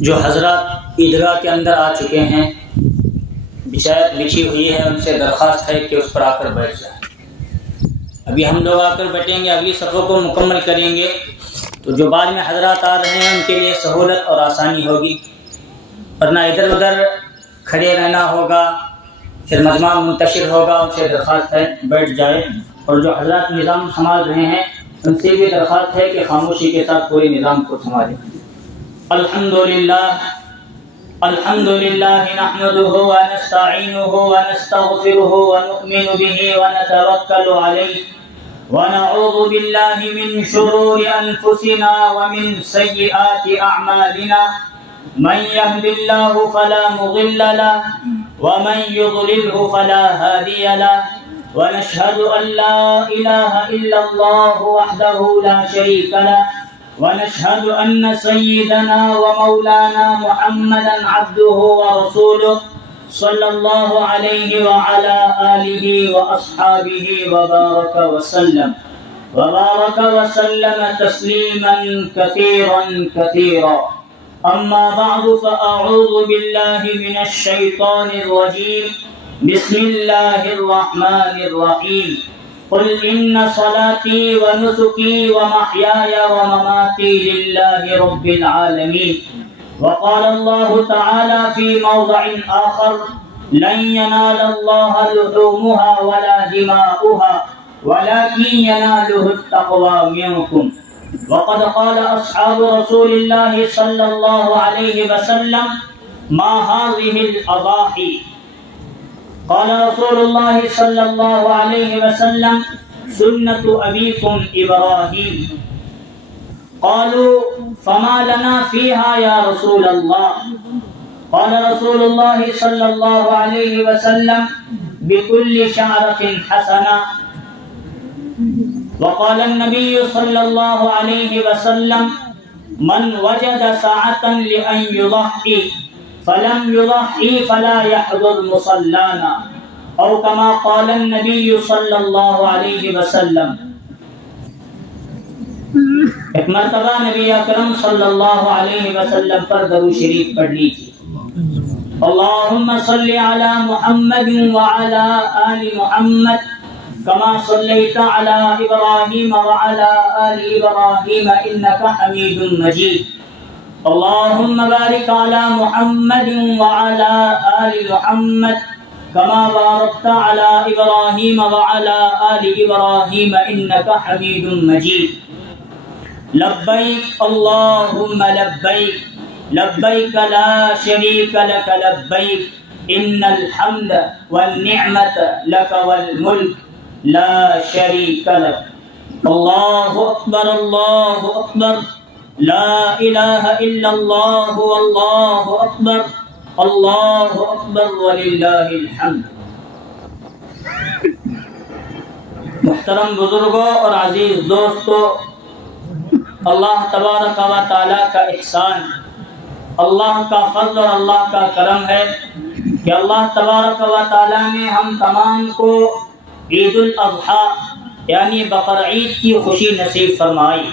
جو حضرات عیدگاہ کے اندر آ چکے ہیں، بچائت بچھی ہوئی ہے، ان سے درخواست ہے کہ اس پر آ کر بیٹھ جائیں۔ ابھی ہم لوگ آ کر بیٹھیں گے، اگلی صفوں کو مکمل کریں گے، تو جو بعد میں حضرات آ رہے ہیں ان کے لیے سہولت اور آسانی ہوگی، ورنہ ادھر ادھر کھڑے رہنا ہوگا، پھر مجمع منتشر ہوگا۔ ان سے درخواست ہے بیٹھ جائے، اور جو حضرات نظام سنبھال رہے ہیں ان سے بھی درخواست ہے کہ خاموشی کے ساتھ پورے نظام کو سنبھالیں۔ الحمد للہ نحمده ونستعینه ونستغفره ونؤمن به ونتوکل علیہ ونعوذ باللہ من شرور انفسنا ومن سیئات اعمالنا، من يهد الله فلا مضل له ومن يضلله فلا هادي له، ونشهد ان لا اله الا الله وحده لا شريك له، ونشهد أن سيدنا ومولانا محمدا عبده ورسوله صلى الله عليه وعلى آله وأصحابه وبارك وسلم تسليما كثيرا كثيرا. أما بعد فأعوذ بالله من الشيطان الرجيم. بسم الله الرحمن الرحيم. قل إن صلاتي ونسكي ومحياي ومماتي لله رب العالمين. وقال الله تعالى في موضع آخر: لن ينال الله لحومها ولا دماؤها ولكن يناله التقوى منكم. وقد قال أصحاب رسول الله صلى الله عليه وسلم: ما هذه الأضاحي؟ قال رسول الله صلى الله عليه وسلم: سنة أبيكم إبراهيم. قالوا: فما لنا فيها يا رسول الله؟ قال رسول الله صلى الله عليه وسلم: بكل شعرة حسنة. وقال النبي صلى الله عليه وسلم: من وجد ساعة لأن يضحي فلم يضحي فلا يحضر مصلانا، او كما قال النبي صلی اللہ علیہ وسلم. ایک مرتبہ نبی اکرم صلی اللہ علیہ وسلم پر درود شریف پڑھ لیجیے. اللهم صل على محمد وعلى آل محمد كما صليت على إبراهيم وعلى آل إبراهيم إنك حميد مجيد. اللهم بارك على محمد وعلى آل محمد كما باركت على إبراهيم وعلى آل إبراهيم إنك حميد مجيد. لبيك اللهم لبيك، لبيك لا شريك لك لبيك، إن الحمد والنعمة لك والملك لا شريك لك. الله أكبر الله أكبر، لا الہ الا اللہ واللہ اکبر، اللہ اکبر وللہ الحمد. محترم بزرگوں اور عزیز دوستوں، اللہ تبارک و تعالیٰ کا احسان، اللہ کا فضل اور اللہ کا کرم ہے کہ اللہ تبارک و تعالیٰ نے ہم تمام کو عید الاضحیٰ یعنی بقر عید کی خوشی نصیب فرمائی.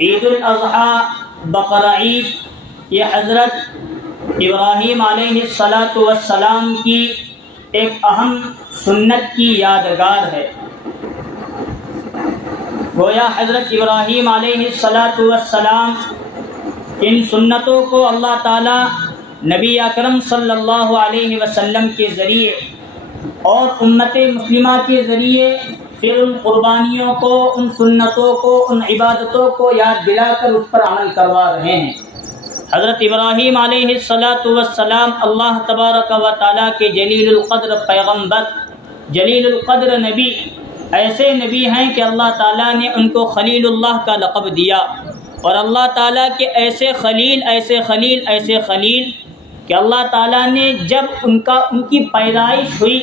عید الاضحیٰ، بقر عید، یہ حضرت ابراہیم علیہ السلام کی ایک اہم سنت کی یادگار ہے. گویا حضرت ابراہیم علیہ السلام ان سنتوں کو اللہ تعالیٰ نبی اکرم صلی اللہ علیہ وسلم کے ذریعے اور امت مسلمہ کے ذریعے پھر ان قربانیوں کو، ان سنتوں کو، ان عبادتوں کو یاد دلا کر اس پر عمل کروا رہے ہیں. حضرت ابراہیم علیہ السلام اللہ تبارک و تعالیٰ کے جلیل القدر پیغمبر، جلیل القدر نبی، ایسے نبی ہیں کہ اللہ تعالیٰ نے ان کو خلیل اللہ کا لقب دیا. اور اللہ تعالیٰ کے ایسے خلیل ایسے خلیل ایسے خلیل کہ اللہ تعالیٰ نے جب ان کی پیدائش ہوئی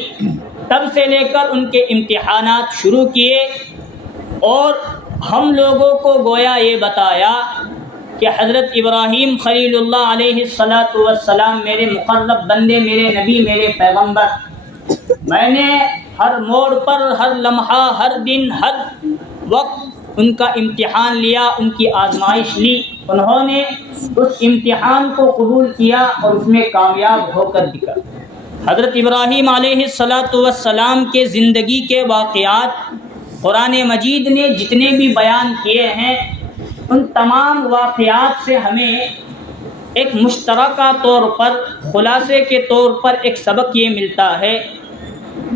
تب سے لے کر ان کے امتحانات شروع کیے، اور ہم لوگوں کو گویا یہ بتایا کہ حضرت ابراہیم خلیل اللہ علیہ السلام میرے مقرب بندے، میرے نبی، میرے پیغمبر. میں نے ہر موڑ پر، ہر لمحہ، ہر دن، ہر وقت ان کا امتحان لیا، ان کی آزمائش لی، انہوں نے اس امتحان کو قبول کیا اور اس میں کامیاب ہو کر دکھا۔ حضرت ابراہیم علیہ السلام کے زندگی کے واقعات قرآن مجید نے جتنے بھی بیان کیے ہیں، ان تمام واقعات سے ہمیں ایک مشترکہ طور پر، خلاصے کے طور پر ایک سبق یہ ملتا ہے،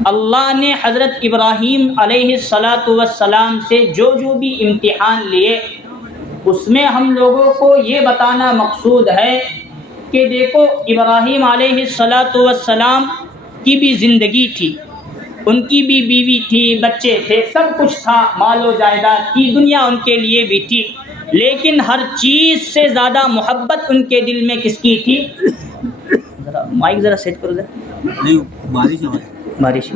اللہ نے حضرت ابراہیم علیہ السلام سے جو بھی امتحان لیے، اس میں ہم لوگوں کو یہ بتانا مقصود ہے کہ دیکھو ابراہیم علیہ السلام کی بھی زندگی تھی، ان کی بھی بیوی تھی، بچے تھے، سب کچھ تھا، مال و جائیداد کی دنیا ان کے لیے بھی تھی، لیکن ہر چیز سے زیادہ محبت ان کے دل میں کس کی تھی؟ مائک ذرا سیٹ کرو ذرا، نہیں بارش۔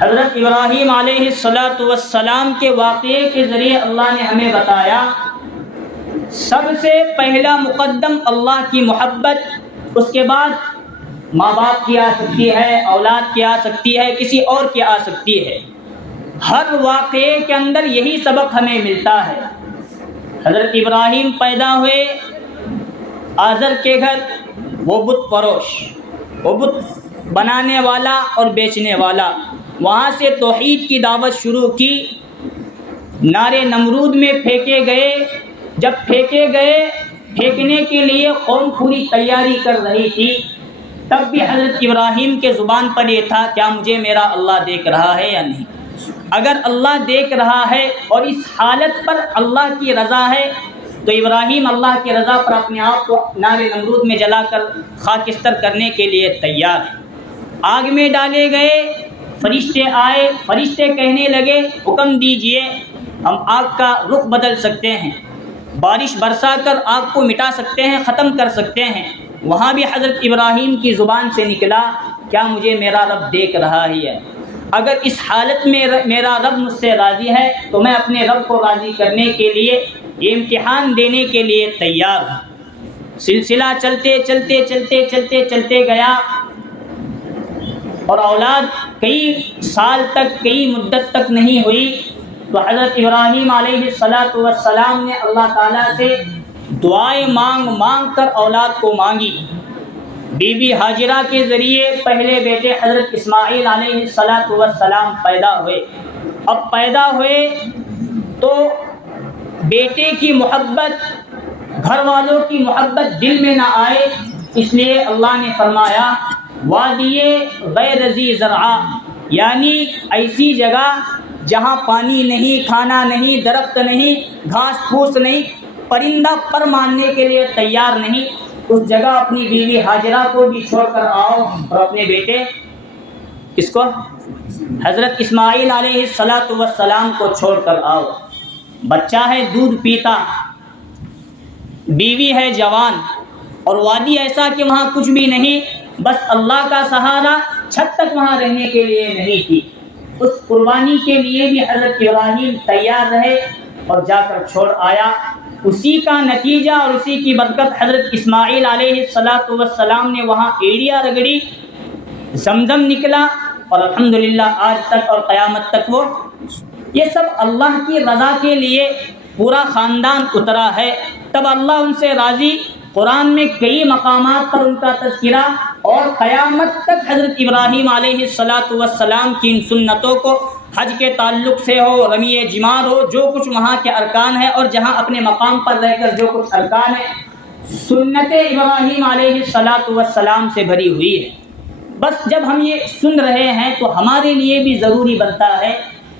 حضرت ابراہیم علیہ السلام کے واقعے کے ذریعے اللہ نے ہمیں بتایا سب سے پہلا مقدم اللہ کی محبت، اس کے بعد ماں باپ کی آ سکتی ہے، اولاد کی آ سکتی ہے، کسی اور کی آ سکتی ہے۔ ہر واقعے کے اندر یہی سبق ہمیں ملتا ہے۔ حضرت ابراہیم پیدا ہوئے آزر کے گھر، وہ بت پروش، وہ بت بنانے والا اور بیچنے والا، وہاں سے توحید کی دعوت شروع کی، نارے نمرود میں پھینکے گئے، جب پھینکے گئے، پھینکنے کے لیے قوم پوری تیاری کر رہی تھی، تب بھی حضرت ابراہیم کے زبان پر یہ تھا، کیا مجھے میرا اللہ دیکھ رہا ہے یا نہیں؟ اگر اللہ دیکھ رہا ہے اور اس حالت پر اللہ کی رضا ہے تو ابراہیم اللہ کی رضا پر اپنے آپ کو نار نمرود میں جلا کر خاکستر کرنے کے لیے تیار ہے۔ آگ میں ڈالے گئے، فرشتے آئے، فرشتے کہنے لگے حکم دیجئے، ہم آگ کا رخ بدل سکتے ہیں، بارش برسا کر آگ کو مٹا سکتے ہیں، ختم کر سکتے ہیں۔ وہاں بھی حضرت ابراہیم کی زبان سے نکلا، کیا مجھے میرا رب دیکھ رہا ہے؟ اگر اس حالت میں میرا رب مجھ سے راضی ہے تو میں اپنے رب کو راضی کرنے کے لیے یہ امتحان دینے کے لیے تیار ہوں۔ سلسلہ چلتے چلتے چلتے چلتے چلتے گیا اور اولاد کئی سال تک، کئی مدت تک نہیں ہوئی، تو حضرت ابراہیم علیہ السلام نے اللہ تعالیٰ سے دعائیں مانگ مانگ کر اولاد کو مانگی۔ بی بی ہاجرہ کے ذریعے پہلے بیٹے حضرت اسماعیل علیہ السلام پیدا ہوئے۔ اب پیدا ہوئے تو بیٹے کی محبت، گھر والوں کی محبت دل میں نہ آئے، اس لیے اللہ نے فرمایا وادی غیر ذی زرع، یعنی ایسی جگہ جہاں پانی نہیں، کھانا نہیں، درخت نہیں، گھاس پھوس نہیں، پرندہ پر ماننے کے لیے تیار نہیں، اس جگہ اپنی بیوی ہاجرہ کو بھی چھوڑ کر آؤ اور اپنے بیٹے کس کو؟ حضرت اسماعیل علیہ السلام کو چھوڑ کر آؤ۔ بچہ ہے دودھ پیتا، بیوی ہے جوان، اور وادی ایسا کہ وہاں کچھ بھی نہیں، بس اللہ کا سہارا، چھت تک وہاں رہنے کے لیے نہیں تھی۔ اس قربانی کے لیے بھی حضرت ابراہیم تیار رہے اور جا کر چھوڑ آیا۔ اسی کا نتیجہ اور اسی کی برکت حضرت اسماعیل علیہ السلام نے وہاں ایڑیاں رگڑی، زمزم نکلا، اور الحمدللہ آج تک اور قیامت تک وہ، یہ سب اللہ کی رضا کے لیے پورا خاندان اترا ہے۔ تب اللہ ان سے راضی، قرآن میں کئی مقامات پر ان کا تذکرہ، اور قیامت تک حضرت ابراہیم علیہ السلام کی ان سنتوں کو، حج کے تعلق سے ہو، رمی جمار ہو، جو کچھ وہاں کے ارکان ہیں، اور جہاں اپنے مقام پر رہ کر جو کچھ ارکان ہیں، سنت ابراہیم علیہ السلام سے بھری ہوئی ہے۔ بس جب ہم یہ سن رہے ہیں تو ہمارے لیے بھی ضروری بنتا ہے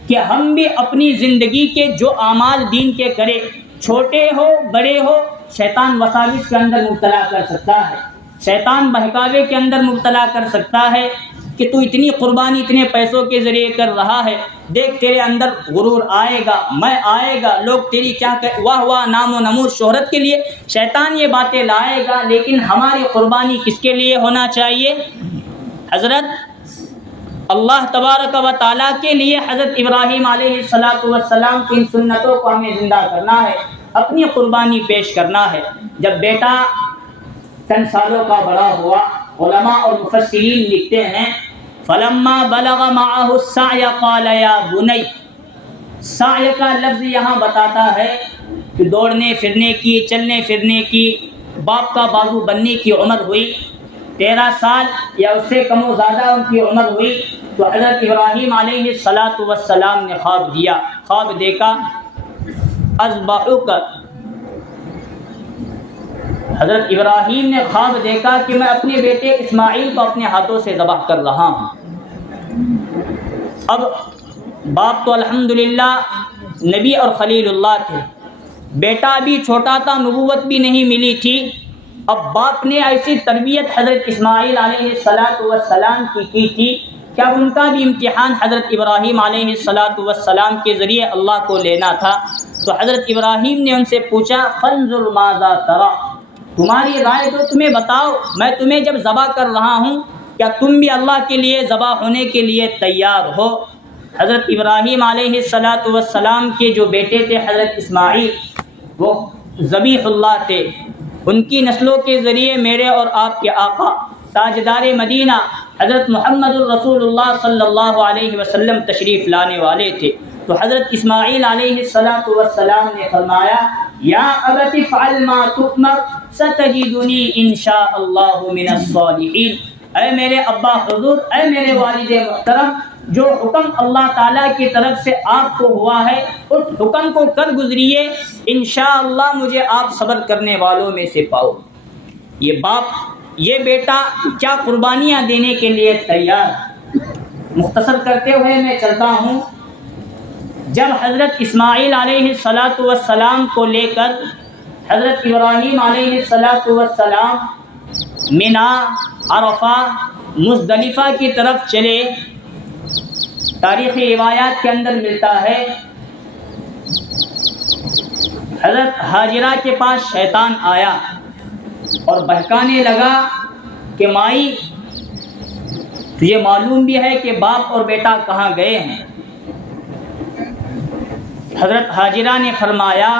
کہ ہم بھی اپنی زندگی کے جو اعمال دین کے کریں، چھوٹے ہو بڑے ہو، شیطان وساوس کے اندر مبتلا کر سکتا ہے، شیطان بہکاوے کے اندر مبتلا کر سکتا ہے کہ تو اتنی قربانی اتنے پیسوں کے ذریعے کر رہا ہے، دیکھ تیرے اندر غرور آئے گا، میں آئے گا، لوگ تیری کیا واہ واہ، نام و نمود، شہرت کے لیے شیطان یہ باتیں لائے گا، لیکن ہماری قربانی کس کے لیے ہونا چاہیے؟ حضرت اللہ تبارک و تعالیٰ کے لیے۔ حضرت ابراہیم علیہ السلام کی ان سنتوں کو ہمیں زندہ کرنا ہے، اپنی قربانی پیش کرنا ہے۔ جب بیٹا چند سالوں کا بڑا ہوا، علماء اور مفسرین لکھتے ہیں فلما بلغ معه السعي قال یا بنی، سعی کا لفظ یہاں بتاتا ہے کہ دوڑنے پھرنے کی، چلنے پھرنے کی، باپ کا بازو بننے کی عمر ہوئی 13 سال یا اس سے کم و زیادہ ان کی عمر ہوئی، تو حضرت ابراہیم علیہ السلام نے خواب دیا، خواب دیکھا اذبحک، حضرت ابراہیم نے خواب دیکھا کہ میں اپنے بیٹے اسماعیل کو اپنے ہاتھوں سے ذبح کر رہا ہوں۔ اب باپ تو الحمدللہ نبی اور خلیل اللہ تھے، بیٹا بھی چھوٹا تھا، نبوت بھی نہیں ملی تھی۔ اب باپ نے ایسی تربیت حضرت اسماعیل علیہ السلام کی تھی کہ اب ان کا بھی امتحان حضرت ابراہیم علیہ السلام کے ذریعے اللہ کو لینا تھا۔ تو حضرت ابراہیم نے ان سے پوچھا فانظر ماذا ترى، تمہاری رائے تو تمہیں بتاؤ، میں تمہیں جب ذبح کر رہا ہوں کیا تم بھی اللہ کے لیے ذبح ہونے کے لیے تیار ہو؟ حضرت ابراہیم علیہ السلام کے جو بیٹے تھے حضرت اسماعیل، وہ ذبیح اللہ تھے، ان کی نسلوں کے ذریعے میرے اور آپ کے آقا تاجدار مدینہ حضرت محمد الرسول اللہ صلی اللہ علیہ وسلم تشریف لانے والے تھے۔ تو حضرت اسماعیل علیہ السلام نے فرمایا یا ابت افعل ما تؤمر ستجدنی انشاء اللہ من الصالحین، اے میرے ابا حضور، اے میرے والد محترم، جو حکم اللہ تعالیٰ کی طرف سے آپ کو ہوا ہے اس حکم کو کر گزریے، انشاءاللہ مجھے آپ صبر کرنے والوں میں سے پاؤ۔ یہ باپ، یہ بیٹا کیا قربانیاں دینے کے لیے تیار۔ مختصر کرتے ہوئے میں چلتا ہوں، جب حضرت اسماعیل علیہ السلام کو لے کر حضرت ابراہیم علیہ السلام منا، عرفہ، مزدلفہ کی طرف چلے، تاریخی روایات کے اندر ملتا ہے حضرت ہاجرہ کے پاس شیطان آیا اور بہکانے لگا کہ مائی تجھے معلوم بھی ہے کہ باپ اور بیٹا کہاں گئے ہیں؟ حضرت ہاجرہ نے فرمایا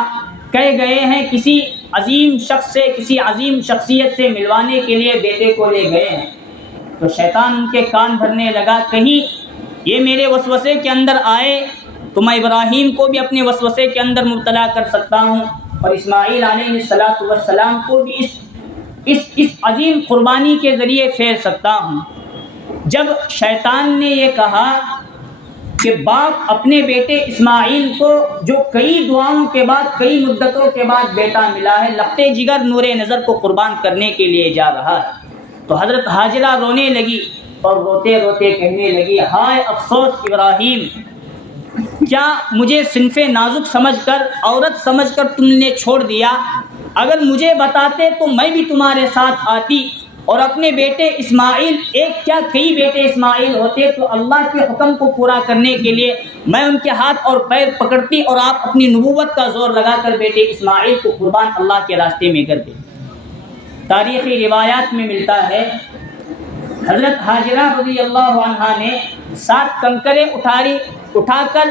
کہہ گئے ہیں کسی عظیم شخص سے، کسی عظیم شخصیت سے ملوانے کے لیے بیٹے کو لے گئے ہیں۔ تو شیطان ان کے کان بھرنے لگا، کہیں یہ میرے وسوسے کے اندر آئے تو میں ابراہیم کو بھی اپنے وسوسے کے اندر مبتلا کر سکتا ہوں اور اسماعیل علیہ السلام کو بھی اس عظیم قربانی کے ذریعے پھیر سکتا ہوں۔ جب شیطان نے یہ کہا کہ باپ اپنے بیٹے اسماعیل کو، جو کئی دعاؤں کے بعد، کئی مدتوں کے بعد بیٹا ملا ہے، لختے جگر نور نظر کو قربان کرنے کے لیے جا رہا ہے، تو حضرت ہاجرہ رونے لگی اور روتے روتے کہنے لگی ہائے افسوس ابراہیم، کیا مجھے صنف نازک سمجھ کر، عورت سمجھ کر تم نے چھوڑ دیا؟ اگر مجھے بتاتے تو میں بھی تمہارے ساتھ آتی اور اپنے بیٹے اسماعیل، ایک کیا کئی بیٹے اسماعیل ہوتے، تو اللہ کے حکم کو پورا کرنے کے لیے میں ان کے ہاتھ اور پیر پکڑتی اور آپ اپنی نبوت کا زور لگا کر بیٹے اسماعیل کو قربان اللہ کے راستے میں کرتے۔ تاریخی روایات میں ملتا ہے حضرت ہاجرہ رضی اللہ عنہا نے 7 کنکرے اٹھا کر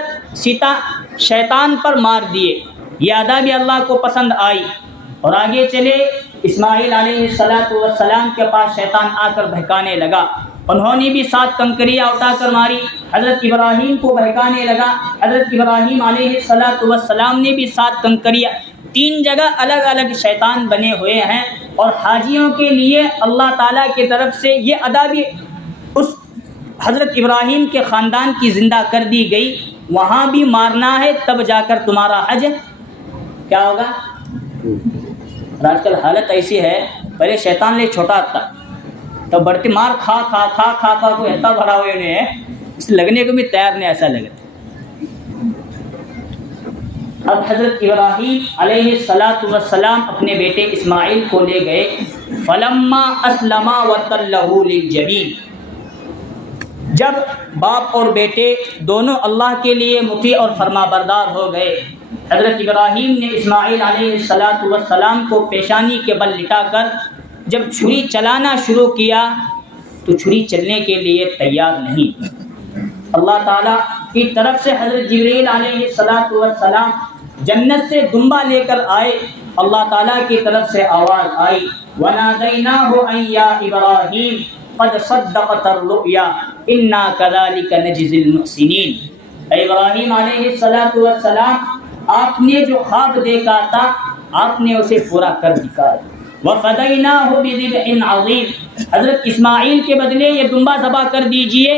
شیطان پر مار دیے، یہ ادا بھی اللہ کو پسند آئی، اور آگے چلے اسماعیل علیہ السلام کے پاس شیطان آ کر بہکانے لگا، انہوں نے بھی 7 کنکریاں اٹھا کر ماری، حضرت ابراہیم کو بہکانے لگا، حضرت ابراہیم علیہ السلام نے بھی 7 کنکریاں، 3 جگہ الگ الگ شیطان بنے ہوئے ہیں، اور حاجیوں کے لیے اللہ تعالیٰ کی طرف سے یہ ادا بھی اس حضرت ابراہیم کے خاندان کی زندہ کر دی گئی، وہاں بھی مارنا ہے تب جا کر تمہارا حج کیا ہوگا۔ اور آج کل حالت ایسی ہے، پہلے شیطان لے چھوٹا تھا تو بڑھتی مار کھا کو ایسا بھرا ہوئے انہیں اس لگنے کو بھی تیار نہیں، ایسا لگتا۔ اب حضرت ابراہیم علیہ السلام اپنے بیٹے اسماعیل کو لے گئے، فلما اسلما وتلہ للجبین، جب باپ اور بیٹے دونوں اللہ کے لیے مطیع اور فرما بردار ہو گئے، حضرت ابراہیم نے اسماعیل علیہ السلام کو پیشانی کے بل لٹا کر جب چھری چلانا شروع کیا تو چھری چلنے کے لیے تیار نہیں۔ اللہ تعالیٰ کی طرف سے حضرت جبریل علیہ السلام جنت سے دمبا لے کر آئے، اللہ تعالیٰ کی طرف سے آواز آئی وَنَادَيْنَاهُ أَن يَا إِبْرَاهِيمُ قَدْ صَدَّقْتَ الرُّؤْيَا، انا کذالک نجزی المحسنین۔ اے ابراہیم علیہ السلام، آپ نے جو خواب دیکھا تھا آپ نے اسے پورا کر دکھایا۔ وَفَدَيْنَاهُ بِذِبْحٍ عَظِيمٍ، حضرت اسماعیل کے بدلے یہ دمبا ذبح کر دیجئے،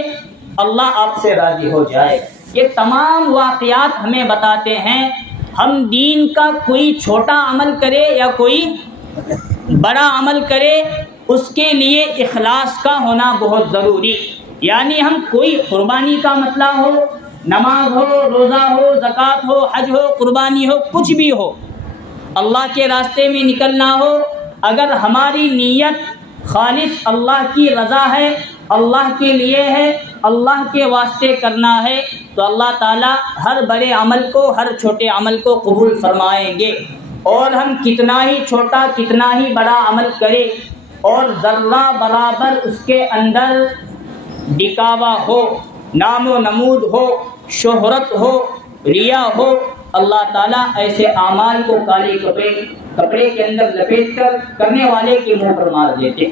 اللہ آپ سے راضی ہو جائے۔ یہ تمام واقعات ہمیں بتاتے ہیں ہم دین کا کوئی چھوٹا عمل کرے یا کوئی بڑا عمل کرے، اس کے لیے اخلاص کا ہونا بہت ضروری۔ یعنی ہم کوئی قربانی کا مسئلہ ہو، نماز ہو، روزہ ہو، زکوٰۃ ہو، حج ہو، قربانی ہو، کچھ بھی ہو، اللہ کے راستے میں نکلنا ہو، اگر ہماری نیت خالص اللہ کی رضا ہے، اللہ کے لیے ہے، اللہ کے واسطے کرنا ہے، تو اللہ تعالیٰ ہر بڑے عمل کو، ہر چھوٹے عمل کو قبول فرمائیں گے۔ اور ہم کتنا ہی چھوٹا کتنا ہی بڑا عمل کرے اور ذرہ برابر اس کے اندر دکھاوا ہو، نام و نمود ہو، شہرت ہو، ریا ہو، اللہ تعالیٰ ایسے اعمال کو کالے کپڑے کے اندر لپیٹ کر کرنے والے کے منہ پر مار دیتے۔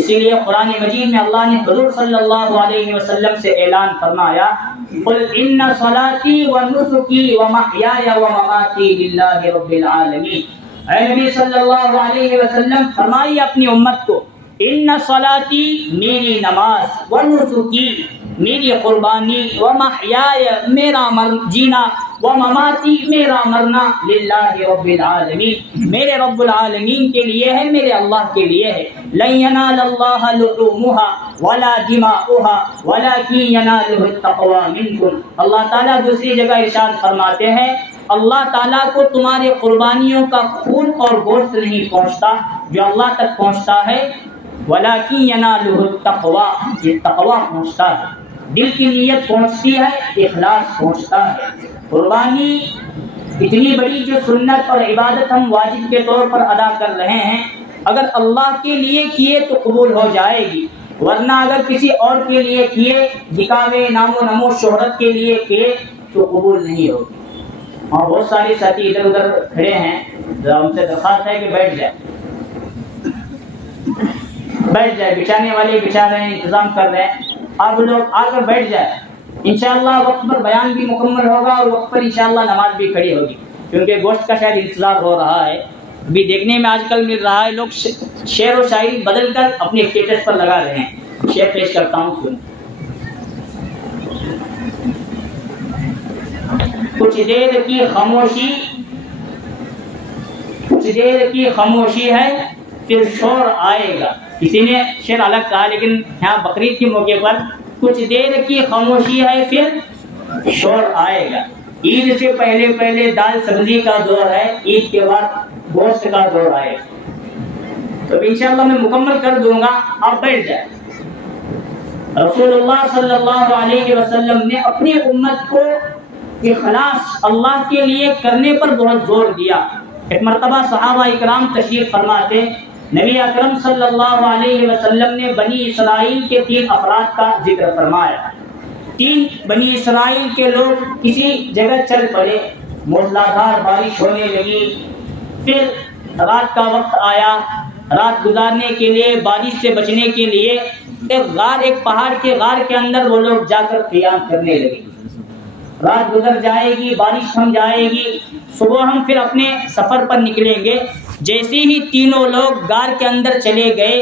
اسی لیے قرآن مجید میں اللہ نے حضور صلی اللہ علیہ وسلم سے اعلان فرمایا، قل ان صلاتي ونسكي ومحياي ومماتي لله رب العالمین۔ اے نبی صلی اللہ علیہ وسلم فرمائیے اپنی امت کو، ان صلاتی میری نماز، ونسکی میری قربانی، ومحیاي میرا جینا، ومماتی میرا مرنا، للہ رب العالمین میرے رب العالمین کے لیے ہے، میرے اللہ کے لیے ہے۔ لن ینال اللہ لحومها ولا دماؤها ولکن ینالہ التقوی منکم۔ اللہ تعالیٰ دوسری جگہ ارشاد فرماتے ہیں، اللہ تعالیٰ کو تمہارے قربانیوں کا خون اور گوشت نہیں پہنچتا، جو اللہ تک پہنچتا ہے وَلَكِنْ يَنَالُهُ التَّقْوَى، یہ تقوی پہنچتا ہے، دل کی نیت پہنچتی ہے، اخلاص پہنچتا ہے۔ قربانی اتنی بڑی جو سنت اور عبادت ہم واجب کے طور پر ادا کر رہے ہیں، اگر اللہ کے لیے کیے تو قبول ہو جائے گی، ورنہ اگر کسی اور کے لیے کیے، دکھاوے، نام و نمو، شہرت کے لیے کیے تو قبول نہیں ہوگی۔ اور بہت سارے ساتھی ادھر ادھر کھڑے ہیں، ہم سے درخواست ہے کہ بیٹھ جائیں، بچھانے والے بچھا رہے ہیں، انتظام کر رہے ہیں، آپ لوگ آ کر بیٹھ جائیں۔ انشاءاللہ وقت پر بیان بھی مکمل ہوگا اور وقت پر انشاءاللہ نماز بھی کھڑی ہوگی، کیونکہ گوشت کا شاید انتظار ہو رہا ہے۔ ابھی دیکھنے میں آج کل مل رہا ہے لوگ شعر و شاعری بدل کر اپنے اسٹیٹس پر لگا رہے ہیں۔ شعر پیش کرتا ہوں، سن۔ کچھ دیر کی خاموشی ہے، پھر شور آئے گا۔ کسی نے شعر الگ کہا، لیکن یہاں بقرعید کے موقع پر کچھ دیر کی خاموشی ہے، پھر شور آئے گا۔ عید سے پہلے دال سبزی کا دور ہے، عید کے بعد گوشت کا دور آئے گا۔ تو انشاءاللہ میں مکمل کر دوں گا، آپ بیٹھ جائیں۔ رسول اللہ صلی اللہ علیہ وسلم نے اپنی امت کو اخلاص اللہ کے لیے کرنے پر بہت زور دیا۔ ایک مرتبہ صحابہ اکرام تشریف فرماتے، نبی اکرم صلی اللہ علیہ وسلم نے بنی اسرائیل کے 3 افراد کا ذکر فرمایا۔ 3 بنی اسرائیل کے لوگ کسی جگہ چل پڑے، موسلادھار بارش ہونے لگی، پھر رات کا وقت آیا، رات گزارنے کے لیے، بارش سے بچنے کے لیے ایک پہاڑ کے غار کے اندر وہ لوگ جا کر قیام کرنے لگے۔ رات گزر جائے گی، بارش تھم جائے گی، صبح ہم پھر اپنے سفر پر نکلیں گے۔ جیسے ہی تینوں لوگ غار کے اندر چلے گئے،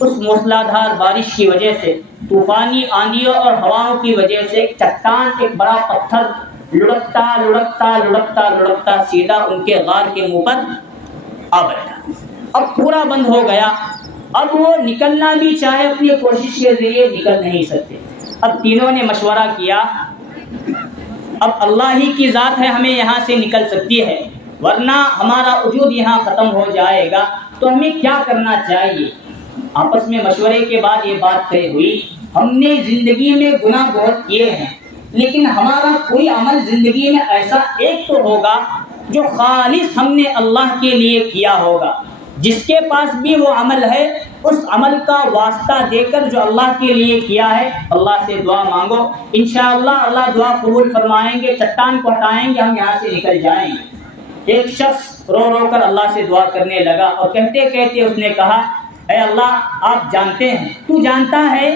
اس موسلادھار بارش کی وجہ سے، طوفانی آندھیوں اور ہواؤں کی وجہ سے چٹان، ایک بڑا پتھر لڑکتا سیدھا ان کے غار کے منہ پر آ بیٹھا۔ اب پورا بند ہو گیا، اب وہ نکلنا بھی چاہے اپنی کوشش کے ذریعے نکل نہیں سکتے۔ اب تینوں نے مشورہ کیا، اب اللہ ہی کی ذات ہے ہمیں یہاں سے نکل سکتی ہے، ورنہ ہمارا وجود یہاں ختم ہو جائے گا، تو ہمیں کیا کرنا چاہیے؟ آپس میں مشورے کے بعد یہ بات طے ہوئی، ہم نے زندگی میں گناہ بہت کیے ہیں، لیکن ہمارا کوئی عمل زندگی میں ایسا ایک تو ہوگا جو خالص ہم نے اللہ کے لیے کیا ہوگا۔ جس کے پاس بھی وہ عمل ہے، اس عمل کا واسطہ دے کر جو اللہ کے لیے کیا ہے، اللہ سے دعا مانگو، انشاءاللہ اللہ دعا قبول فرمائیں گے، چٹان کو ہٹائیں گے، ہم یہاں سے نکل جائیں گے۔ ایک شخص رو کر اللہ سے دعا کرنے لگا اور کہتے کہتے اس نے کہا، اے اللہ، آپ جانتے ہیں، تو جانتا ہے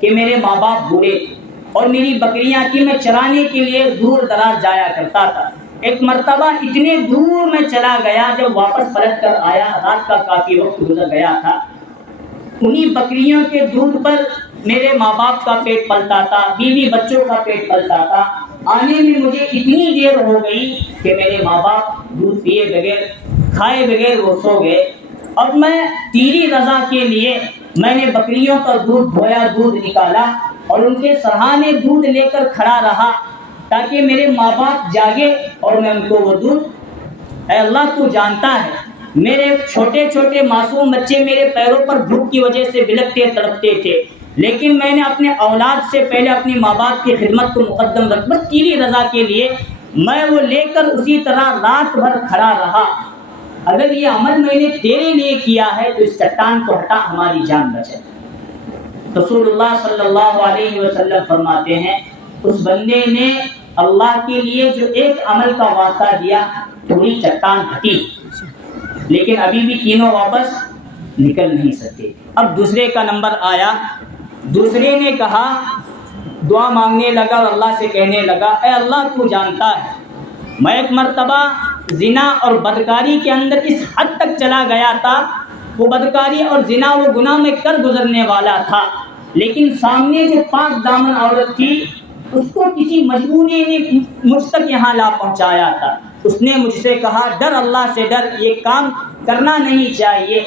کہ میرے ماں باپ بوڑھے تھے اور میری بکریاں تھی، میں چرانے کے لیے دور دراز جایا کرتا تھا۔ ایک مرتبہ اتنے دور میں چلا گیا، جب واپس پلٹ کر آیا رات کا کافی وقت گزر گیا تھا، انہی بکریوں کے دودھ پر میرے ماں باپ کا پیٹ پلتا تھا، بیوی بچوں کا پیٹ پلتا تھا۔ آنے میں مجھے اتنی دیر ہو گئی کہ میرے ماں باپ دودھ پیے بغیر کھائے بغیر وہ سو گئے۔ اب میں تیری رضا کے لیے میں نے بکریوں کا دودھ دھویا، دودھ نکالا اور ان کے سرہانے دودھ لے کر کھڑا رہا تاکہ میرے ماں باپ جاگے اور میں ان کو وہ دودھ۔ اے اللہ تو جانتا ہے میرے چھوٹے چھوٹے معصوم بچے میرے پیروں پر بھوک کی وجہ سے بلکتے تڑپتے تھے، لیکن میں نے اپنے اولاد سے پہلے اپنی ماں باپ کی خدمت کو مقدم رکھ، بس تیری رضا کے لیے میں وہ لے کر اسی طرح رات بھر کھڑا رہا۔ اگر یہ عمل میں نے تیرے لیے کیا ہے تو اس چٹان کو ہٹا، ہماری جان بچے۔ رسول اللہ صلی اللہ علیہ وسلم فرماتے ہیں اس بندے نے اللہ کے لیے جو ایک عمل کا واسطہ دیا، تھوڑی چٹان ہٹی، لیکن ابھی بھی تینوں واپس نکل نہیں سکتے۔ اب دوسرے کا نمبر آیا، دوسرے نے کہا، دعا مانگنے لگا اور اللہ سے کہنے لگا، اے اللہ تو جانتا ہے میں ایک مرتبہ زنا اور بدکاری کے اندر اس حد تک چلا گیا تھا، وہ بدکاری اور زنا وہ گناہ میں کر گزرنے والا تھا، لیکن سامنے جو پاک دامن عورت تھی اس کو کسی مجبوری نے مجھ تک یہاں لا پہنچایا تھا۔ اس نے مجھ سے کہا، ڈر اللہ سے ڈر، یہ کام کرنا نہیں چاہیے۔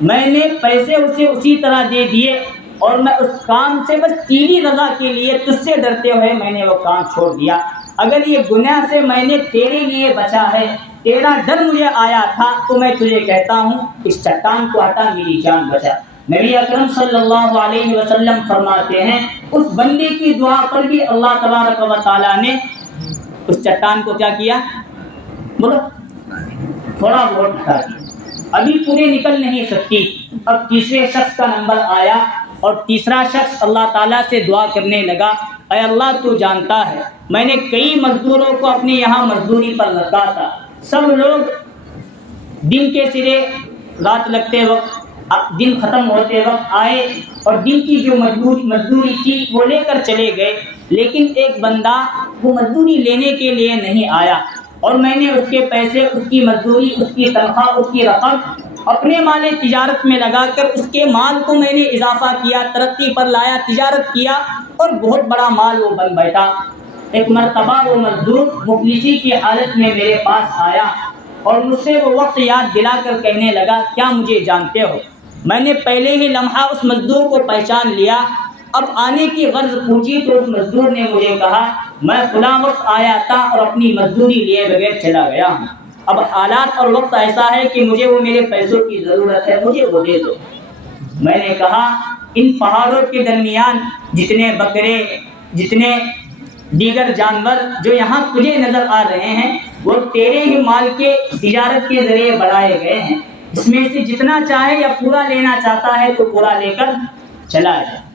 میں نے پیسے اسے اسی طرح دے دیے اور میں اس کام سے بس تیری رضا کے لیے تجھ سے ڈرتے ہوئے میں نے وہ کام چھوڑ دیا۔ اگر یہ گناہ سے میں نے تیرے لیے بچا ہے، تیرا ڈر مجھے آیا تھا، تو میں تجھے کہتا ہوں اس چٹان کو ہٹا، میری جان بچا۔ نبی اکرم صلی اللہ علیہ وسلم فرماتے ہیں اس بندے کی دعا پر بھی اللہ تبارک و تعالیٰ نے اس چٹان کو کیا کیا؟ بولو، تھوڑا بہت ہٹا دیا، ابھی پورے نکل نہیں سکتی۔ اب تیسرے شخص کا نمبر آیا اور تیسرا شخص اللہ تعالیٰ سے دعا کرنے لگا، اے اللہ تو جانتا ہے میں نے کئی مزدوروں کو اپنے یہاں مزدوری پر لگا تھا، سب لوگ دن کے سرے رات لگتے وقت، دن ختم ہوتے وقت آئے اور دن کی جو مزدوری تھی وہ لے کر چلے گئے، لیکن ایک بندہ وہ مزدوری لینے کے لیے نہیں آیا، اور میں نے اس کے پیسے، اس کی مزدوری، اس کی تنخواہ، اس کی رقم اپنے مال تجارت میں لگا کر اس کے مال کو میں نے اضافہ کیا، ترقی پر لایا، تجارت کیا اور بہت بڑا مال وہ بن بیٹھا۔ ایک مرتبہ وہ مزدور مفلسی کی حالت میں میرے پاس آیا اور مجھ سے وہ وقت یاد دلا کر کہنے لگا، کیا مجھے جانتے ہو؟ میں نے پہلے ہی لمحہ اس مزدور کو پہچان لیا۔ اب آنے کی غرض پوچھی تو اس مزدور نے مجھے کہا، میں فلاں وقت آیا تھا اور اپنی مزدوری لیے بغیر چلا گیا ہوں، اب حالات اور وقت ایسا ہے کہ مجھے وہ میرے پیسوں کی ضرورت ہے، مجھے وہ دے دو۔ میں نے کہا، ان پہاڑوں کے درمیان جتنے بکرے، جتنے دیگر جانور جو یہاں تجھے نظر آ رہے ہیں وہ تیرے ہی مال کے تجارت کے ذریعے بڑھائے گئے ہیں، اس میں سے جتنا چاہے یا پورا لینا چاہتا ہے تو پورا لے کر چلا جائے۔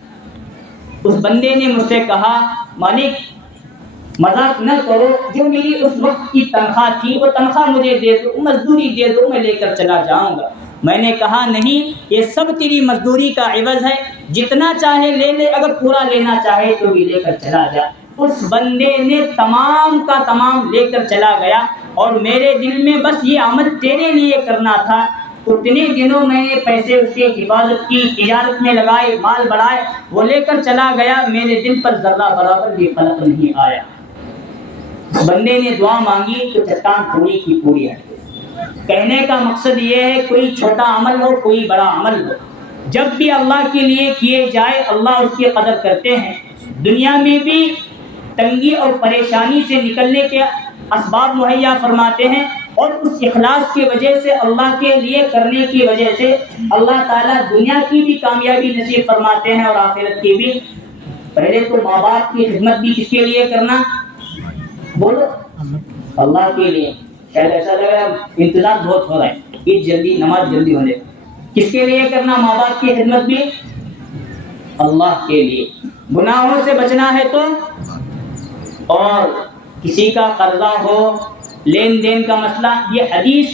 اس بندے نے مجھ سے کہا، مالک مذاق نہ کرو، جو میری اس وقت کی تنخواہ تھی وہ تنخواہ مجھے دے دو، مزدوری دے دو، میں لے کر چلا جاؤں گا۔ میں نے کہا، نہیں، یہ سب تیری مزدوری کا عوض ہے، جتنا چاہے لے لے، اگر پورا لینا چاہے تو بھی لے کر چلا جا۔ اس بندے نے تمام کا تمام لے کر چلا گیا اور میرے دل میں بس یہ عمل تیرے لیے کرنا تھا۔ اتنے دنوں میں نے پیسے اس کی حفاظت کی، تجارت میں لگائے، مال بڑھائے، وہ لے کر چلا گیا، میرے دل پر ذرہ برابر بھی فلک نہیں آیا۔ اس بندے نے دعا مانگی تو چٹان پوری کی پوری ہٹ گئی۔ کہنے کا مقصد یہ ہے، کوئی چھوٹا عمل ہو، کوئی بڑا عمل ہو، جب بھی اللہ کے لیے کیے جائے اللہ اس کی قدر کرتے ہیں۔ دنیا میں بھی تنگی اور پریشانی سے نکلنے کے اسباب مہیا فرماتے ہیں، اور اس اخلاص کی وجہ سے اللہ کے لیے کرنے کی وجہ سے اللہ تعالیٰ دنیا کی بھی کامیابی نصیب فرماتے ہیں اور آخرت کی بھی۔ پہلے تو ماں باپ کی خدمت بھی کس کے لیے کرنا؟ بولو، اللہ کے لیے۔ شاید ایسا لگ رہا ہے انتظار بہت ہو رہا ہے، عید جلدی، نماز جلدی ہونے۔ کس کے لیے کرنا ماں باپ کی خدمت بھی؟ اللہ کے لیے۔ گناہوں سے بچنا ہے تو، اور کسی کا قرضہ ہو، لین دین کا مسئلہ، یہ حدیث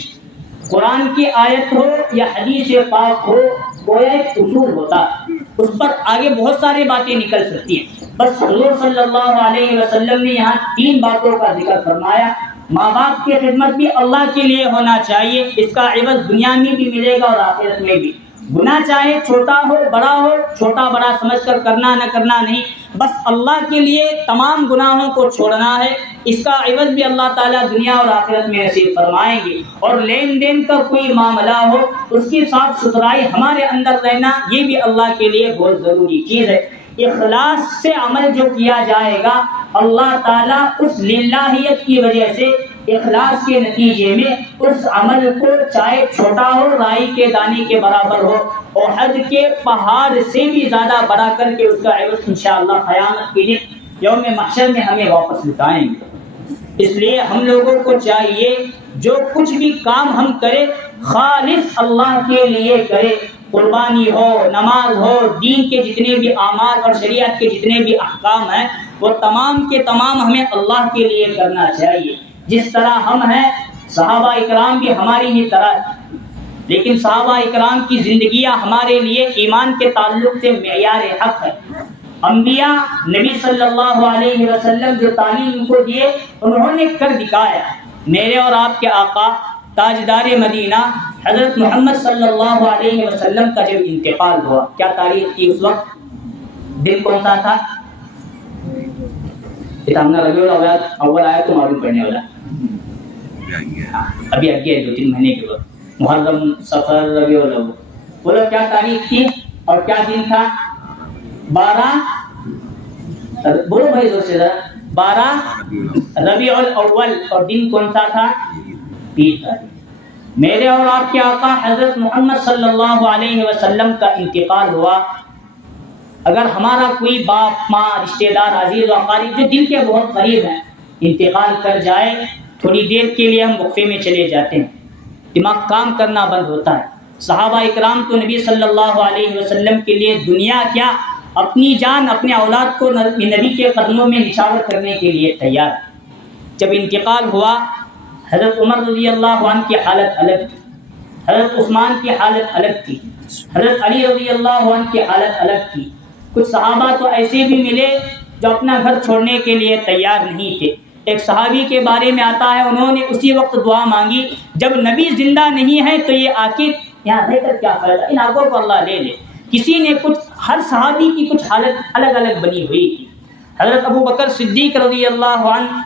قرآن کی آیت ہو یا حدیث پاک ہو، کوئی ایک اصول ہوتا ہے۔ اس پر آگے بہت ساری باتیں نکل سکتی ہیں، بس حضور صلی اللہ علیہ وسلم نے یہاں 3 باتوں کا ذکر فرمایا۔ ماں باپ کی خدمت بھی اللہ کے لیے ہونا چاہیے، اس کا عوض دنیا میں بھی ملے گا اور آخرت میں بھی۔ گناہ چاہے چھوٹا ہو بڑا ہو، چھوٹا بڑا سمجھ کر کرنا نہ کرنا نہیں، بس اللہ کے لیے تمام گناہوں کو چھوڑنا ہے، اس کا عوض بھی اللہ تعالیٰ دنیا اور آخرت میں نصیب فرمائیں گے۔ اور لین دین کا کوئی معاملہ ہو، اس کی صاف ستھرائی ہمارے اندر رہنا، یہ بھی اللہ کے لیے بہت ضروری چیز ہے۔ اخلاص سے عمل جو کیا جائے گا، اللہ تعالیٰ اس للہیت کی وجہ سے، اخلاص کے نتیجے میں اس عمل کو چاہے چھوٹا ہو، رائی کے دانے کے برابر ہو، احد کے پہاڑ سے بھی زیادہ بڑا کر کے اس کا عوض انشاءاللہ قیامت کے دن یوم محشر میں ہمیں واپس لٹائیں گے۔ اس لیے ہم لوگوں کو چاہیے جو کچھ بھی کام ہم کریں خالص اللہ کے لیے کریں، قربانی ہو، نماز ہو، دین کے جتنے بھی اعمال اور شریعت کے جتنے بھی احکام ہیں وہ تمام کے تمام ہمیں اللہ کے لیے کرنا چاہیے۔ جس طرح ہم ہیں، صحابہ اکرام بھی ہماری ہی طرح، لیکن صحابہ اکرام کی زندگیاں ہمارے لیے ایمان کے تعلق سے معیار حق ہے۔ انبیاء نبی صلی اللہ علیہ وسلم جو تعلیم ان کو دیے انہوں نے کر دکھایا۔ میرے اور آپ کے آقا تاجدار مدینہ حضرت محمد صلی اللہ علیہ وسلم کا جب انتقال ہوا، کیا تاریخ تھی اس وقت؟ دن کون سا تھا؟ ربیع الاول آیا تو معلوم پڑنے والا، ابھی آگے 2-3 مہینے کے بعد محرم، صفر، ربیع الاول۔ بولو کیا تاریخ تھی اور کیا دن تھا؟ 12، بولو بھائی زور سے ذرا، 12 ربیع الاول، اور دن کون سا تھا؟ 20 تاریخ۔ میرے اور آپ کے آقا حضرت محمد صلی اللہ علیہ وسلم کا انتقال ہوا۔ اگر ہمارا کوئی باپ، ماں، رشتہ دار، عزیز و اقارب جو دل کے بہت قریب ہیں انتقال کر جائے، تھوڑی دیر کے لیے ہم وقفے میں چلے جاتے ہیں، دماغ کام کرنا بند ہوتا ہے۔ صحابہ اکرام تو نبی صلی اللہ علیہ وسلم کے لیے دنیا کیا، اپنی جان، اپنے اولاد کو نبی کے قدموں میں نچھاور کرنے کے لیے تیار۔ جب انتقال ہوا، حضرت عمر رضی اللہ عنہ کی حالت الگ تھی، حضرت عثمان کی حالت الگ تھی، حضرت علی رضی اللہ عنہ کی حالت الگ تھی۔ کچھ صحابہ تو ایسے بھی ملے جو اپنا گھر چھوڑنے کے لیے تیار نہیں تھے۔ ایک صحابی کے بارے میں آتا ہے، انہوں نے اسی وقت دعا مانگی جب نبی زندہ نہیں ہے تو یہ آنکھیں یہاں رہ کر کیا فائدہ، ان آنکھوں کو اللہ لے لے۔ کسی نے کچھ، ہر صحابی کی کچھ حالت الگ الگ بنی ہوئی تھی۔ حضرت ابو بکر صدیق رضی اللہ عنہ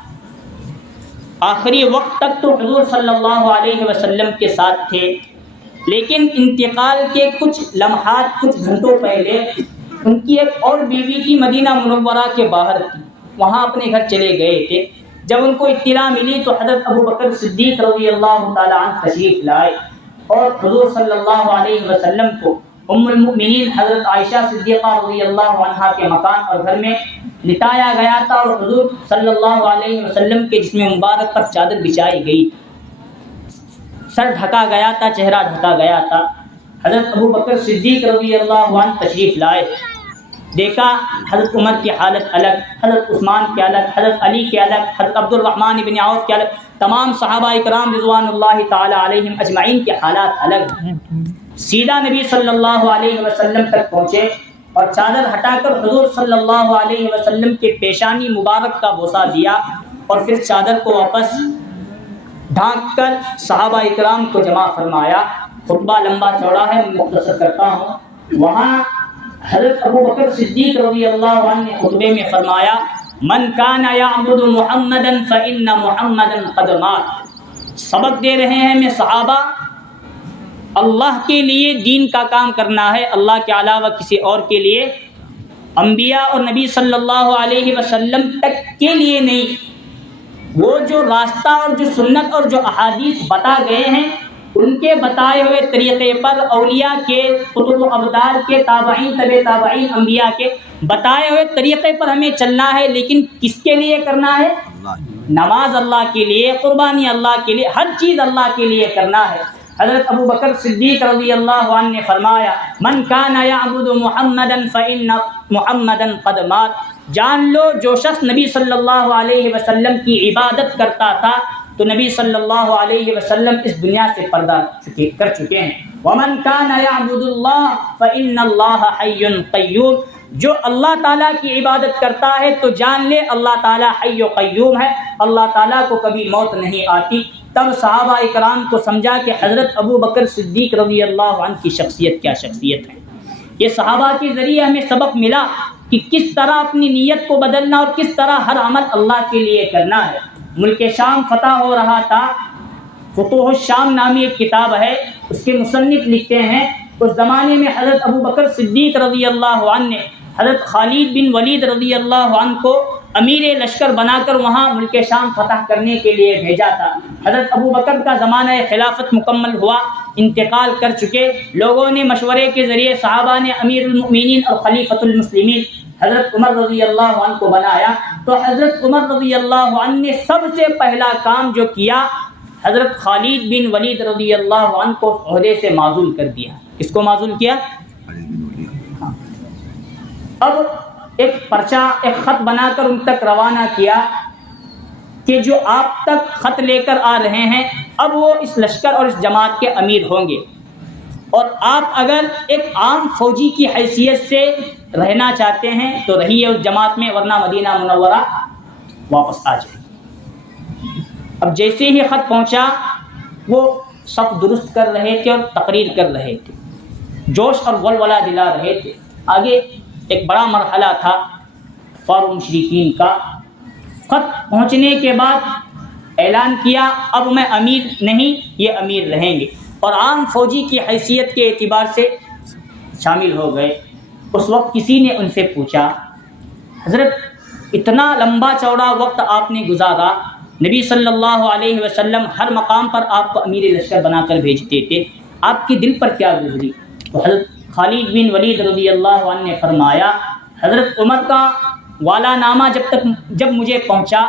آخری وقت تک تو حضور صلی اللہ علیہ وسلم کے ساتھ تھے، لیکن انتقال کے کچھ لمحات، کچھ گھنٹوں پہلے ان کی ایک اور بیوی تھی، مدینہ منورہ کے باہر تھی، وہاں اپنے گھر چلے گئے تھے۔ جب ان کو اطلاع ملی تو حضرت ابو بکر صدیق رضی اللہ تعالیٰ عنہ تشریف لائے اور حضور صلی اللہ علیہ وسلم کو ام المؤمنین حضرت عائشہ صدیقہ رضی اللہ عنہا کے مکان اور گھر میں لٹایا گیا تھا، اور حضور صلی اللہ علیہ وسلم کے جسم مبارک پر چادر بچھائی گئی، سر ڈھکا گیا تھا، چہرہ ڈھکا گیا تھا۔ حضرت ابو بکر صدیق رضی اللہ عنہ تشریف لائے، دیکھا حضرت عمر کی حالت الگ، حضرت عثمان کی الگ، حضرت علی کی الگ، حضرت عبد الرحمن بن عوف کی الگ، تمام صحابہ اکرام رضوان اللہ تعالی علیہم اجمعین کے حالات الگ۔ سیدھا نبی صلی اللہ علیہ وسلم تک پہنچے اور چادر ہٹا کر حضور صلی اللہ علیہ وسلم کے پیشانی مبارک کا بوسہ دیا، اور پھر چادر کو واپس ڈھانک کر صحابہ اکرام کو جمع فرمایا۔ خطبہ لمبا چوڑا ہے، میں مختصر کرتا ہوں۔ وہاں حضرت ابو بکر صدیق رضی اللہ عنہ نے خطبے میں فرمایا، من کان یعبد محمدا فإن محمدا قد مات۔ سبق دے رہے ہیں میں صحابہ، اللہ کے لیے دین کا کام کرنا ہے، اللہ کے علاوہ کسی اور کے لیے، انبیاء اور نبی صلی اللہ علیہ وسلم تک کے لیے نہیں۔ وہ جو راستہ اور جو سنت اور جو احادیث بتا گئے ہیں، ان کے بتائے ہوئے طریقے پر، اولیاء کے، قطب و ابدال کے، تابعین، تبع تابعین، انبیاء کے بتائے ہوئے طریقے پر ہمیں چلنا ہے، لیکن کس کے لیے کرنا ہے؟ نماز اللہ کے لیے، قربانی اللہ کے لیے، ہر چیز اللہ کے لیے کرنا ہے۔ حضرت ابو بکر صدیق رضی اللہ عنہ نے فرمایا، من کان یعبد محمدا فإن محمدا قد مات۔ جان لو جو شخص نبی صلی اللہ علیہ وسلم کی عبادت کرتا تھا تو نبی صلی اللہ علیہ وسلم اس دنیا سے پردہ کر چکے ہیں۔ وَمَنْ كَانَ يَعْبُدُ اللَّهَ فَإِنَّ اللَّهَ حَيٌّ قَيُّومٌ، جو اللہ تعالیٰ کی عبادت کرتا ہے تو جان لے اللہ تعالیٰ حی و قیوم ہے، اللہ تعالیٰ کو کبھی موت نہیں آتی۔ تب صحابہ اکرام کو سمجھا کہ حضرت ابو بکر صدیق رضی اللہ عنہ کی شخصیت کیا شخصیت ہے۔ یہ صحابہ کے ذریعے ہمیں سبق ملا کہ کس طرح اپنی نیت کو بدلنا اور کس طرح ہر عمل اللہ کے لیے کرنا ہے۔ ملک شام فتح ہو رہا تھا، فتوح الشام نامی ایک کتاب ہے، اس کے مصنف لکھتے ہیں اس زمانے میں حضرت ابو بکر صدیق رضی اللہ عنہ نے حضرت خالد بن ولید رضی اللہ عنہ کو امیر لشکر بنا کر وہاں ملک شام فتح کرنے کے لیے بھیجا تھا۔ حضرت ابو بکر کا زمانہ خلافت مکمل ہوا، انتقال کر چکے، لوگوں نے مشورے کے ذریعے صحابہ نے امیر المؤمنین اور خلیفۃ المسلمین حضرت عمر رضی اللہ عنہ کو بنایا۔ تو حضرت عمر رضی اللہ عنہ نے سب سے پہلا کام جو کیا، حضرت خالد بن ولید رضی اللہ عنہ کو عہدے سے معزول کر دیا۔ کس کو معزول کیا؟ اب ایک پرچہ، ایک خط بنا کر ان تک روانہ کیا کہ جو آپ تک خط لے کر آ رہے ہیں اب وہ اس لشکر اور اس جماعت کے امیر ہوں گے، اور آپ اگر ایک عام فوجی کی حیثیت سے رہنا چاہتے ہیں تو رہیے اس جماعت میں، ورنہ مدینہ منورہ واپس آ جائیں۔ اب جیسے ہی خط پہنچا وہ صف درست کر رہے تھے اور تقریر کر رہے تھے، جوش اور ولولہ دلا رہے تھے۔ آگے ایک بڑا مرحلہ تھا کفار مشرکین کا۔ خط پہنچنے کے بعد اعلان کیا اب میں امیر نہیں، یہ امیر رہیں گے، اور عام فوجی کی حیثیت کے اعتبار سے شامل ہو گئے۔ اس وقت کسی نے ان سے پوچھا حضرت اتنا لمبا چوڑا وقت آپ نے گزارا، نبی صلی اللہ علیہ وسلم ہر مقام پر آپ کو امیر لشکر بنا کر بھیجتے تھے، آپ کے دل پر کیا گزری؟ تو حضرت خالد بن ولید رضی اللہ عنہ نے فرمایا حضرت عمر کا والا نامہ جب مجھے پہنچا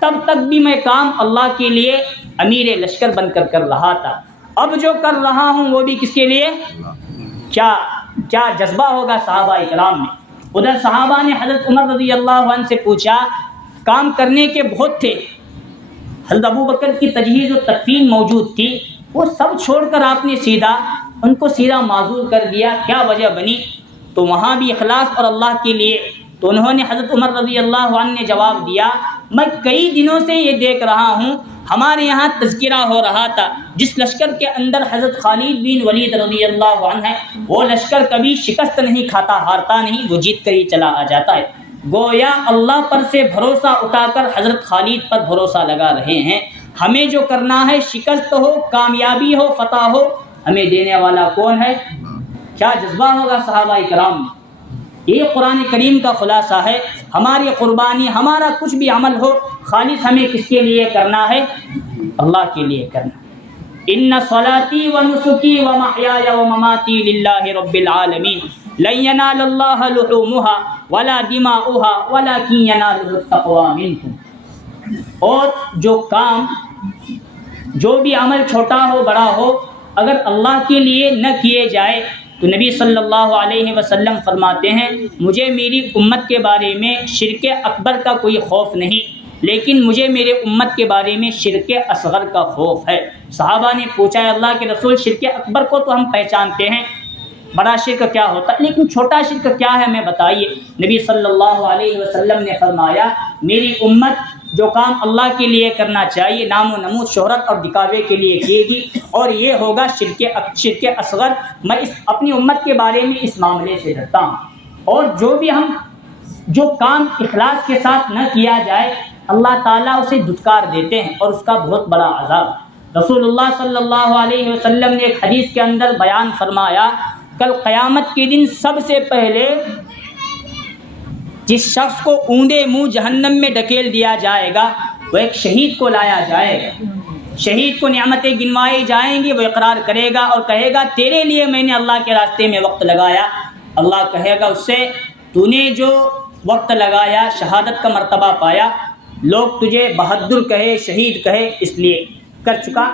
تب تک بھی میں کام اللہ کے لیے امیر لشکر بن کر کر رہا تھا، اب جو کر رہا ہوں وہ بھی کس کے لیے؟ کیا جذبہ ہوگا صحابہ اکرام میں۔ ادھر صحابہ نے حضرت عمر رضی اللہ عنہ سے پوچھا، کام کرنے کے بہت تھے، حضرت ابو بکر کی تجہیز و تکفین موجود تھی، وہ سب چھوڑ کر آپ نے ان کو سیدھا معزول کر دیا، کیا وجہ بنی؟ تو وہاں بھی اخلاص اور اللہ کے لیے۔ تو انہوں نے حضرت عمر رضی اللہ عنہ نے جواب دیا میں کئی دنوں سے یہ دیکھ رہا ہوں، ہمارے یہاں تذکرہ ہو رہا تھا جس لشکر کے اندر حضرت خالد بن ولید رضی اللہ عنہ ہے، وہ لشکر کبھی شکست نہیں کھاتا، ہارتا نہیں، وہ جیت کر ہی چلا آ جاتا ہے۔ گویا اللہ پر سے بھروسہ اٹھا کر حضرت خالد پر بھروسہ لگا رہے ہیں۔ ہمیں جو کرنا ہے، شکست ہو، کامیابی ہو، فتح ہو، ہمیں دینے والا کون ہے؟ کیا جذبہ ہوگا صحابہ اکرام میں۔ یہ قرآن کریم کا خلاصہ ہے۔ ہماری قربانی، ہمارا کچھ بھی عمل ہو، خالص ہمیں کس کے لیے کرنا ہے؟ اللہ کے لیے کرنا۔ ان صلاتی و نسکی و محیای و مماتی للہ رب العالمین لن ینال اللہ لحومها ولا دماؤها ولکن ینالہ التقوی منکم۔ اور جو بھی عمل چھوٹا ہو بڑا ہو، اگر اللہ کے لیے نہ کیے جائے تو نبی صلی اللہ علیہ وسلم فرماتے ہیں مجھے میری امت کے بارے میں شرک اکبر کا کوئی خوف نہیں، لیکن مجھے میرے امت کے بارے میں شرک اصغر کا خوف ہے۔ صحابہ نے پوچھا ہے اللہ کے رسول، شرک اکبر کو تو ہم پہچانتے ہیں، بڑا شرک کیا ہوتا ہے، لیکن چھوٹا شرک کیا ہے ہمیں بتائیے۔ نبی صلی اللہ علیہ وسلم نے فرمایا میری امت جو کام اللہ کے لیے کرنا چاہیے، نام و نمود، شہرت اور دکھاوے کے لیے کیے گی، اور یہ ہوگا شرک اصغر۔ میں اپنی امت کے بارے میں اس معاملے سے ڈرتا ہوں، اور جو کام اخلاص کے ساتھ نہ کیا جائے اللہ تعالیٰ اسے دھتکار دیتے ہیں اور اس کا بہت بڑا عذاب۔ رسول اللہ صلی اللہ علیہ وسلم نے ایک حدیث کے اندر بیان فرمایا کل قیامت کے دن سب سے پہلے جس شخص کو اوندے منہ جہنم میں ڈھکیل دیا جائے گا وہ ایک شہید کو لایا جائے گا۔ شہید کو نعمتیں گنوائی جائیں گی، وہ اقرار کرے گا اور کہے گا تیرے لیے میں نے اللہ کے راستے میں وقت لگایا۔ اللہ کہے گا اس سے تو نے جو وقت لگایا، شہادت کا مرتبہ پایا، لوگ تجھے بہادر کہے، شہید کہے، اس لیے کر چکا۔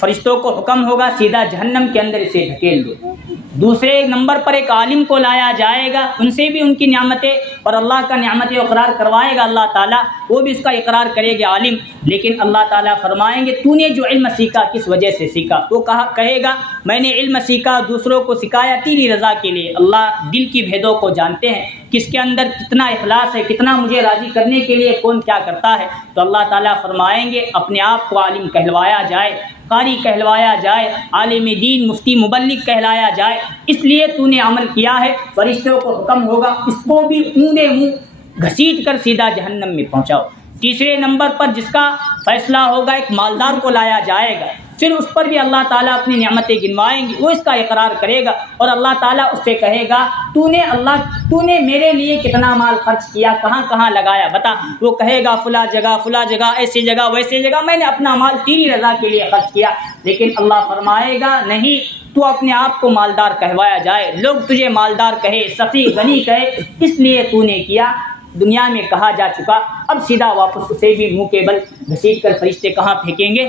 فرشتوں کو حکم ہوگا سیدھا جہنم کے اندر اسے دھکیل دو۔ دوسرے نمبر پر ایک عالم کو لایا جائے گا، ان سے بھی ان کی نعمتیں اور اللہ کا نعمتیں اقرار کروائے گا اللہ تعالیٰ، وہ بھی اس کا اقرار کرے گا عالم۔ لیکن اللہ تعالیٰ فرمائیں گے تو نے جو علم سیکھا کس وجہ سے سیکھا؟ وہ کہے گا میں نے علم سیکھا دوسروں کو سکھایا تیری رضا کے لیے۔ اللہ دل کی بھیدوں کو جانتے ہیں، کس کے اندر کتنا اخلاص ہے، کتنا مجھے راضی کرنے کے لیے کون کیا کرتا ہے۔ تو اللہ تعالیٰ فرمائیں گے اپنے آپ کو عالم کہلوایا جائے، قاری کہلوایا جائے، عالم دین مفتی مبلغ کہلایا جائے، اس لیے تو نے عمل کیا ہے۔ فرشتوں کو حکم ہوگا اس کو بھی اونڈے منہ گھسیٹ کر سیدھا جہنم میں پہنچاؤ۔ تیسرے نمبر پر جس کا فیصلہ ہوگا ایک مالدار کو لایا جائے گا، پھر اس پر بھی اللہ تعالیٰ اپنی نعمتیں گنوائیں گی، وہ اس کا اقرار کرے گا اور اللہ تعالیٰ اس سے کہے گا تو نے میرے لیے کتنا مال خرچ کیا، کہاں کہاں لگایا بتا۔ وہ کہے گا فلاں جگہ ایسی جگہ ویسی جگہ میں نے اپنا مال تیری رضا کے لیے خرچ کیا۔ لیکن اللہ فرمائے گا نہیں، تو اپنے آپ کو مالدار کہوایا جائے، لوگ تجھے مالدار کہے، سخی غنی کہے، اس لیے تو نے کیا، دنیا میں کہا جا چکا۔ اب سیدھا واپس اسے بھی منہ کے بل گھسیٹ کر فرشتے کہاں پھینکیں گے؟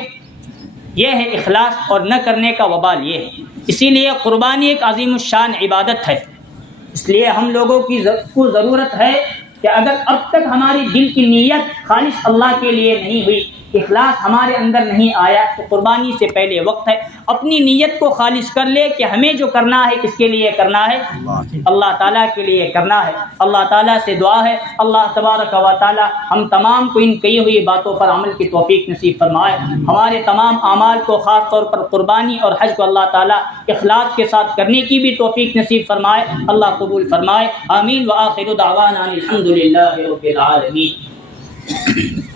یہ ہے اخلاص اور نہ کرنے کا وبال یہ ہے۔ اسی لیے قربانی ایک عظیم الشان عبادت ہے، اس لیے ہم لوگوں کو ضرورت ہے کہ اگر اب تک ہماری دل کی نیت خالص اللہ کے لیے نہیں ہوئی، اخلاص ہمارے اندر نہیں آیا، تو قربانی سے پہلے وقت ہے اپنی نیت کو خالص کر لے کہ ہمیں جو کرنا ہے کس کے لیے کرنا ہے؟ اللہ تعالیٰ کے لیے کرنا ہے۔ اللہ تعالیٰ سے دعا ہے اللہ تبارک و تعالیٰ ہم تمام کو ان کہی ہوئی باتوں پر عمل کی توفیق نصیب فرمائے، ہمارے تمام اعمال کو خاص طور پر قربانی اور حج کو اللہ تعالیٰ اخلاص کے ساتھ کرنے کی بھی توفیق نصیب فرمائے، اللہ قبول فرمائے، آمین۔ وآخر دعوانا الحمد للہ رب العالمین۔